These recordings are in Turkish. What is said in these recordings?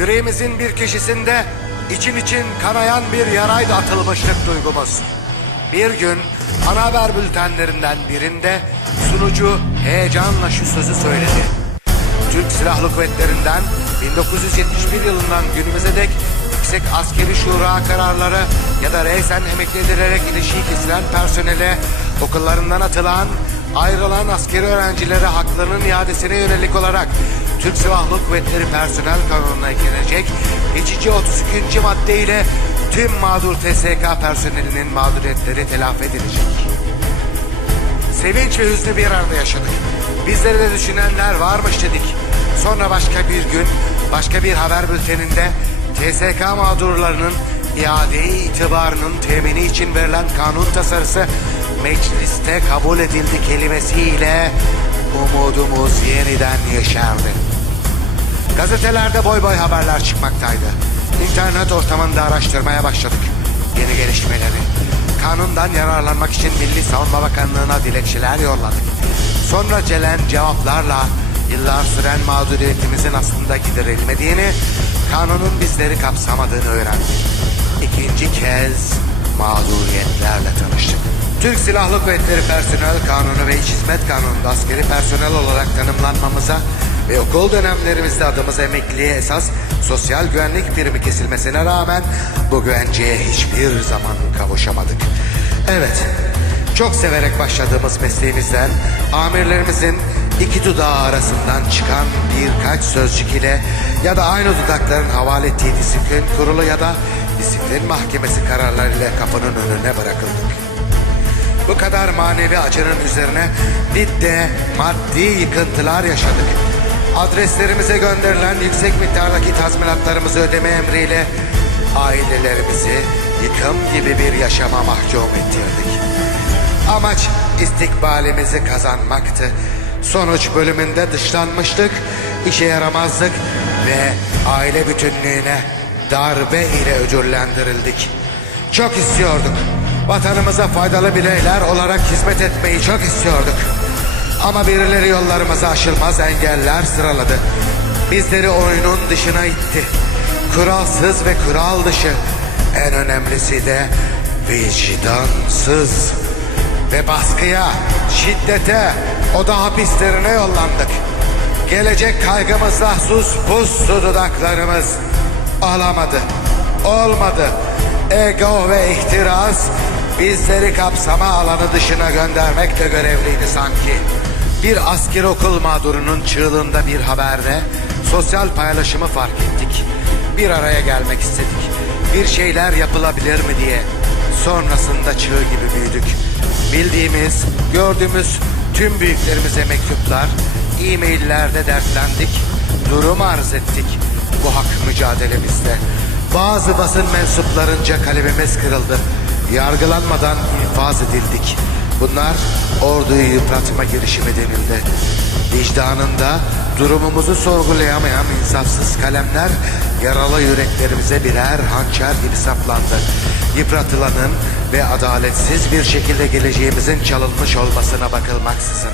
Yüreğimizin bir köşesinde için için kanayan bir yaraydı atılmışlık duygumuz. Bir gün ana haber bültenlerinden birinde sunucu heyecanla şu sözü söyledi. Türk Silahlı Kuvvetleri'nden 1971 yılından günümüze dek yüksek askeri şura kararları ya da reysen emekli edilerek ilişiği kesilen personele okullarından atılan, ayrılan askeri öğrencilere haklarının iadesine yönelik olarak Türk Silahlı Kuvvetleri Personel Kanunu'na eklenecek geçici 32. madde ile tüm mağdur TSK personelinin mağduriyetleri telafi edilecek. Sevinç ve hüznü bir arada yaşadık. Bizleri de düşünenler varmış dedik. Sonra başka bir gün, başka bir haber bülteninde TSK mağdurlarının iade itibarının temini için verilen kanun tasarısı mecliste kabul edildi kelimesiyle umudumuz yeniden yeşerdi. Gazetelerde boy boy haberler çıkmaktaydı. İnternet ortamında araştırmaya başladık yeni gelişmeleri. Kanundan yararlanmak için Milli Savunma Bakanlığı'na dilekçeler yolladık. Sonra gelen cevaplarla yıllar süren mağduriyetimizin aslında giderilmediğini, kanunun bizleri kapsamadığını öğrendik. İkinci kez mağduriyetlerle tanıştık. Türk Silahlı Kuvvetleri Personel Kanunu ve İç Hizmet Kanunu'nda askeri personel olarak tanımlanmamıza ve okul dönemlerimizde adımız emekliliğe esas sosyal güvenlik primi kesilmesine rağmen bu güvenceye hiçbir zaman kavuşamadık. Evet, çok severek başladığımız mesleğimizden amirlerimizin iki dudağı arasından çıkan birkaç sözcük ile ya da aynı dudakların havale ettiği disiplin kurulu ya da disiplin mahkemesi kararlarıyla kapının önüne bırakıldık. Bu kadar manevi acının üzerine bir de maddi yıkıntılar yaşadık. Adreslerimize gönderilen yüksek miktardaki tazminatlarımızı ödeme emriyle ailelerimizi yıkım gibi bir yaşama mahkum ettirdik. Amaç istikbalimizi kazanmaktı. Sonuç bölümünde dışlanmıştık, işe yaramazdık ve aile bütünlüğüne darbe ile ödüllendirildik. Çok istiyorduk. Vatanımıza faydalı bireyler olarak hizmet etmeyi çok istiyorduk. Ama birileri yollarımıza aşılmaz engeller sıraladı. Bizleri oyunun dışına itti. Kuralsız ve kural dışı. En önemlisi de vicdansız. Ve baskıya, şiddete, oda hapislerine yollandık. Gelecek kaygımızla sus pus su dudaklarımız. Alamadı, olmadı. Ego ve ihtiras bizleri kapsama alanı dışına göndermekle görevliydi sanki. Bir asker okul mağdurunun çığlığında bir haberde sosyal paylaşımı fark ettik. Bir araya gelmek istedik. Bir şeyler yapılabilir mi diye. Sonrasında çığ gibi büyüdük. Bildiğimiz, gördüğümüz tüm büyüklerimize mektuplar, e-maillerde dertlendik. Durum arz ettik bu hak mücadelemizde. Bazı basın mensuplarınca kalemimiz kırıldı. Yargılanmadan infaz edildik. Bunlar orduyu yıpratma girişimi denildi. Vicdanında durumumuzu sorgulayamayan insafsız kalemler yaralı yüreklerimize birer hançer gibi saplandı. Yıpratılanın ve adaletsiz bir şekilde geleceğimizin çalınmış olmasına bakılmaksızın.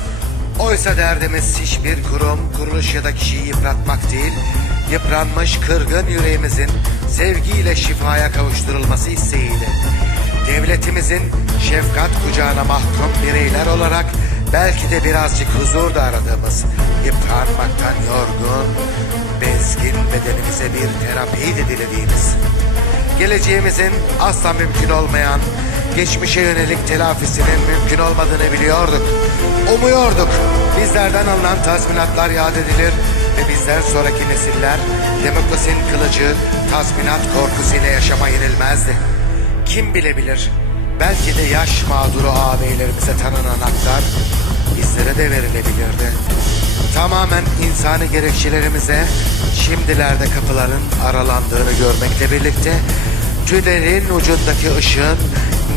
Oysa derdimiz hiçbir kurum, kuruluş ya da kişiyi yıpratmak değil, yıpranmış kırgın yüreğimizin sevgiyle şifaya kavuşturulması isteğiydi. Devletimizin şefkat kucağına mahkum bireyler olarak belki de birazcık huzur da aradığımız yıpranmaktan yorgun, bezgin bedenimize bir terapiydi dilediğimiz. Geleceğimizin asla mümkün olmayan, geçmişe yönelik telafisinin mümkün olmadığını biliyorduk. Umuyorduk bizlerden alınan tazminatlar iade edilir ve bizden sonraki nesiller demokrasinin kılıcı tazminat korkusuyla yaşama yenilmezdi. Kim bilebilir belki de yaş mağduru ağabeylerimize tanınan haklar bizlere de verilebilirdi. Tamamen insani gerekçelerimize şimdilerde kapıların aralandığını görmekle birlikte tünelin ucundaki ışığın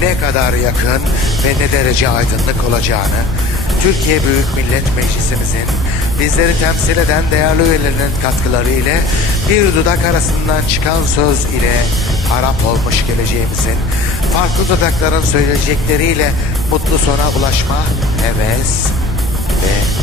ne kadar yakın ve ne derece aydınlık olacağını Türkiye Büyük Millet Meclisimizin bizleri temsil eden değerli üyelerinin katkıları ile bir dudak arasından çıkan söz ile harap olmuş geleceğimizin farklı dudakların söyleyecekleriyle mutlu sona ulaşma heves ve